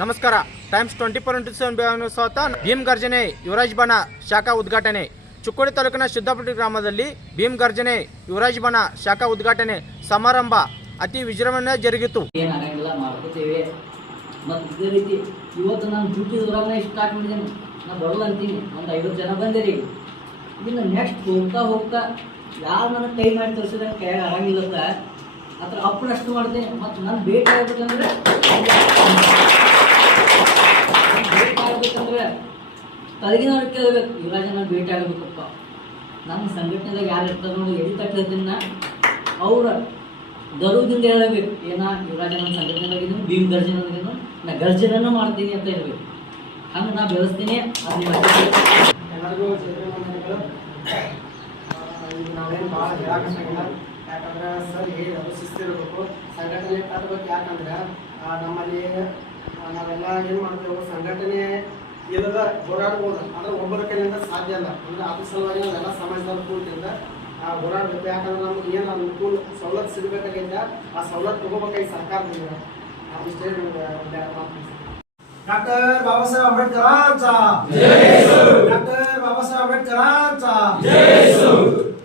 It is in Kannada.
ನಮಸ್ಕಾರ. Times twenty four into seven ಸ್ವತ Bhim ಗರ್ಜನೆ ಯುವರಾಜ್ ಬಣ ಶಾಖಾ ಉದ್ಘಾಟನೆ. ಚಿಕ್ಕೋಡಿ ತಾಲೂಕಿನ ಸಿದ್ದಾಪುರ ಗ್ರಾಮದಲ್ಲಿ ಭೀಮ್ ಗರ್ಜನೆ ಯುವರಾಜ್ ಬಣ ಶಾಖಾ ಉದ್ಘಾಟನೆ ಸಮಾರಂಭ ಅತಿ ವಿಜೃಂಭಣೆ ಜರುಗಿತು. ಮತ್ತು ರೀತಿ ಇವತ್ತು ನಾನು ಡ್ಯೂಟಿ ಊರಾಗ ಇಷ್ಟ ಮಾಡಿದ್ದೇನೆ ನಾನು ಬರಲ್ಲ ಅಂತೀನಿ. ಒಂದು ಐವತ್ತು ಜನ ಬಂದಿರಿ. ಇನ್ನು ನೆಕ್ಸ್ಟ್ ಹೋಗ್ತಾ ಹೋಗ್ತಾ ಯಾರು ನನಗೆ ಕೈ ಮಾಡಿ ತೋರಿಸಿದ್ರೆ ಕೈ ಆಗಂಗಿಲ್ಲತ್ತ ಅದ್ರ ಅಪ್ಪನಷ್ಟು ಮಾಡ್ತೀನಿ. ಮತ್ತು ನಾನು ಭೇಟಿ ಆಗ್ಬೇಕಂದ್ರೆ ಭೇಟಿ ಆಗ್ಬೇಕಂದ್ರೆ ತಲೆಗಿನವ್ರು ಕೇಳಬೇಕು ಯುವರಾಜ ನಾನು ಭೇಟಿ ಆಗಬೇಕಪ್ಪ. ನಮ್ಮ ಸಂಘಟನೆದಾಗ ಯಾರು ಇರ್ತಾರೆ ನೋಡಿ ಎಡಿ ತಟ್ಟದನ್ನ ಅವ್ರ ಗರ್ವದಿಂದ ಹೇಳಬೇಕು. ಏನ, ಯುವರಾಜ ಸಂಘಟನೆದಾಗಿನ ಭೀಮ್ ಗರ್ಜನ ನಾ ಗರ್ಜನನ್ನು ಮಾಡ್ತೀನಿ ಅಂತ ಹೇಳಬೇಕು. ಹಂಗೆ ನಾ ಬೆಳೆಸ್ತೀನಿ, ಅದು ಎಲ್ಲರಿಗೂ ನಾವೇನು ಭಾಳ ಹೇಳಕ್ಕಾಗಿಲ್ಲ ಯಾಕಂದ್ರೆ ಸರ್ ಹೇಳಿ, ಅದು ಶಿಸ್ತಿರಬೇಕು. ಸಂಘಟನೆ ತರಬೇಕು ಯಾಕಂದ್ರೆ ನಮ್ಮಲ್ಲಿ ನಾವೆಲ್ಲ ಏನು ಮಾಡ್ತೇವೆ, ಸಂಘಟನೆ ಇಲ್ಲೆಲ್ಲ ಹೋರಾಡ್ಬೋದು. ಅಂದ್ರೆ ಒಬ್ಬರ ಕೈಯಿಂದ ಸಾಧ್ಯ ಅಲ್ಲ ಅಂದ್ರೆ ಅದ್ರ ಸಲುವಾಗಿ ನಾವೆಲ್ಲ ಸಮಾಜದ ಅನುಕೂಲದಿಂದ ಹೋರಾಡಬೇಕು. ಯಾಕಂದ್ರೆ ನಮ್ಗೆ ಏನು ಅನುಕೂಲ ಸವಲತ್ತು ಸಿಗಬೇಕಾಗಿದ್ದ ಆ ಸವಲತ್ತು ತಗೋಬೇಕಾಗಿ ಸರ್ಕಾರದಿಂದ. ಅದಿಷ್ಟೇ ಡಾಕ್ಟರ್ ಬಾಬಾ ಸಾಹೇಬ್ ಅಂಬೇಡ್ಕರ್ ಡಾಕ್ಟರ್ ಬಾಬಾ ಸಾಹೇಬ್ ಅಂಬೇಡ್ಕರ್